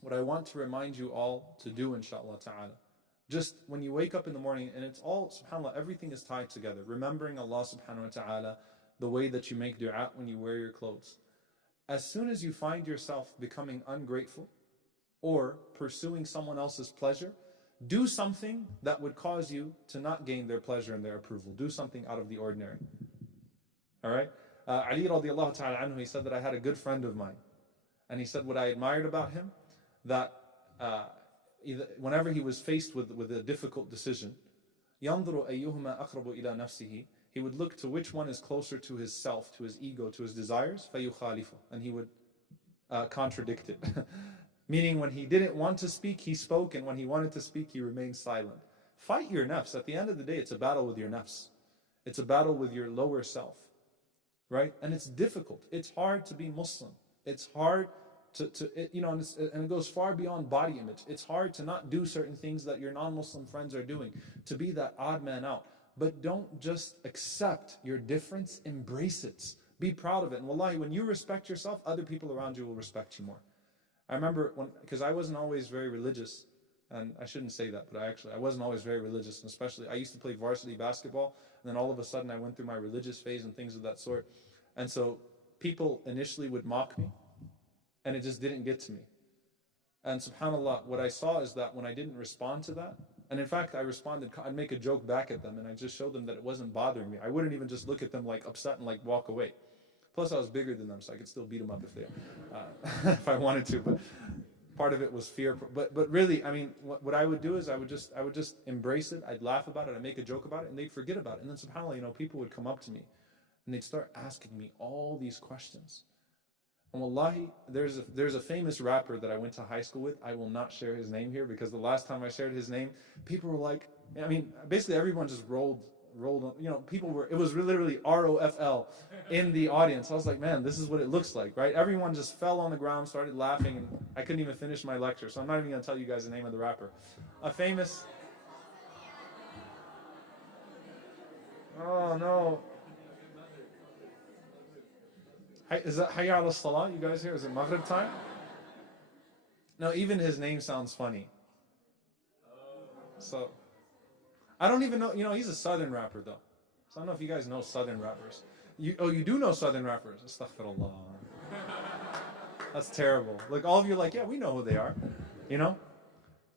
what I want to remind you all to do, inshaAllah ta'ala, just when you wake up in the morning, and it's all, subhanAllah, everything is tied together. Remembering Allah subhanahu wa ta'ala, the way that you make dua when you wear your clothes. As soon as you find yourself becoming ungrateful or pursuing someone else's pleasure, do something that would cause you to not gain their pleasure and their approval. Do something out of the ordinary. Alright? Ali radiallahu ta'ala anhu, he said that I had a good friend of mine. And he said what I admired about him, that whenever he was faced with a difficult decision, يَنْظُرُ أَيُّهُمَا أَقْرَبُ إِلَى نَفْسِهِ, he would look to which one is closer to his self, to his ego, to his desires, فَيُخَالِفُ, and he would contradict it. Meaning when he didn't want to speak, he spoke, and when he wanted to speak, he remained silent. Fight your nafs. At the end of the day, it's a battle with your nafs. It's a battle with your lower self. Right? And it's difficult. It's hard to be Muslim. It's hard and it goes far beyond body image. It's hard to not do certain things that your non-Muslim friends are doing, to be that odd man out. But don't just accept your difference, embrace it. Be proud of it. And wallahi, when you respect yourself, other people around you will respect you more. I remember because I wasn't always very religious, and I shouldn't say that, but I wasn't always very religious, and especially I used to play varsity basketball, and then all of a sudden I went through my religious phase and things of that sort. And so people initially would mock me, and it just didn't get to me. And subhanAllah, what I saw is that when I didn't respond to that, and in fact I responded, I'd make a joke back at them, and I just showed them that it wasn't bothering me. I wouldn't even just look at them like upset and like walk away. Plus I was bigger than them, so I could still beat them up if I wanted to. But part of it was fear. But really, I mean, what I would do is I would just embrace it. I'd laugh about it. I'd make a joke about it, and they'd forget about it. And then subhanAllah, people would come up to me, and they'd start asking me all these questions. And wallahi, there's a famous rapper that I went to high school with. I will not share his name here because the last time I shared his name, people were like, I mean, basically everyone just rolled on, it was literally ROFL in the audience. I was like, man, this is what it looks like, right? Everyone just fell on the ground, started laughing, and I couldn't even finish my lecture. So I'm not even going to tell you guys the name of the rapper. A famous... Oh, no. Is that Hayya ala Salah? You guys here? Is it Maghrib time? No, even his name sounds funny. So, I don't even know, he's a southern rapper though. So I don't know if you guys know southern rappers. You do know southern rappers. Astaghfirullah. That's terrible. Like all of you are like, yeah, we know who they are.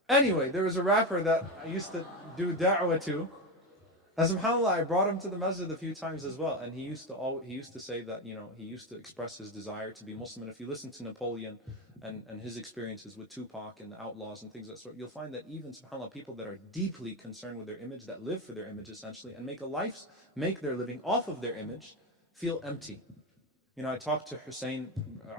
Anyway, there was a rapper that I used to do da'wah to. And subhanAllah, I brought him to the masjid a few times as well, and he used to say that he used to express his desire to be Muslim. And if you listen to Napoleon and his experiences with Tupac and the Outlaws and things of that sort, you'll find that even subhanAllah, people that are deeply concerned with their image, that live for their image essentially, and make their living off of their image, feel empty. I talked to Hussein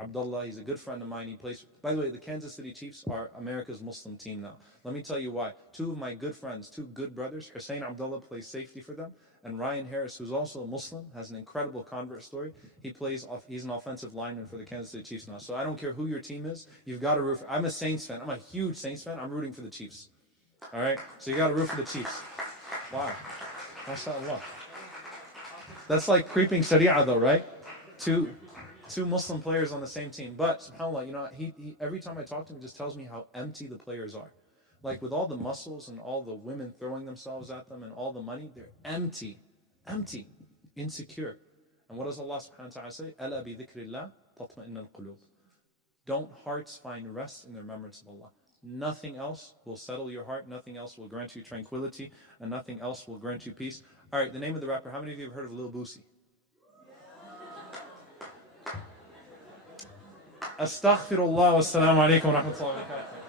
Abdullah. He's a good friend of mine. He plays. By the way, the Kansas City Chiefs are America's Muslim team now. Let me tell you why. Two of my good friends, two good brothers, Hussein Abdullah plays safety for them, and Ryan Harris, who's also a Muslim, has an incredible convert story. He's an offensive lineman for the Kansas City Chiefs now. So I don't care who your team is, you've got to root for. I'm a Saints fan. I'm a huge Saints fan. I'm rooting for the Chiefs. All right? So you got to root for the Chiefs. Wow. MashaAllah. That's like creeping Sharia though, right? Two Muslim players on the same team. But subhanAllah, he every time I talk to him, he just tells me how empty the players are. Like with all the muscles and all the women throwing themselves at them and all the money, they're empty, insecure. And what does Allah subhanahu wa ta'ala say? أَلَا بِذِكْرِ اللَّهِ تَطْمَئِنَّ الْقُلُوبِ. Don't hearts find rest in the remembrance of Allah? Nothing else will settle your heart, nothing else will grant you tranquility, and nothing else will grant you peace. Alright, the name of the rapper, how many of you have heard of Lil Boosie? Astaghfirullah wa assalamu alaikum wa rahmatullahi wa barakatuh.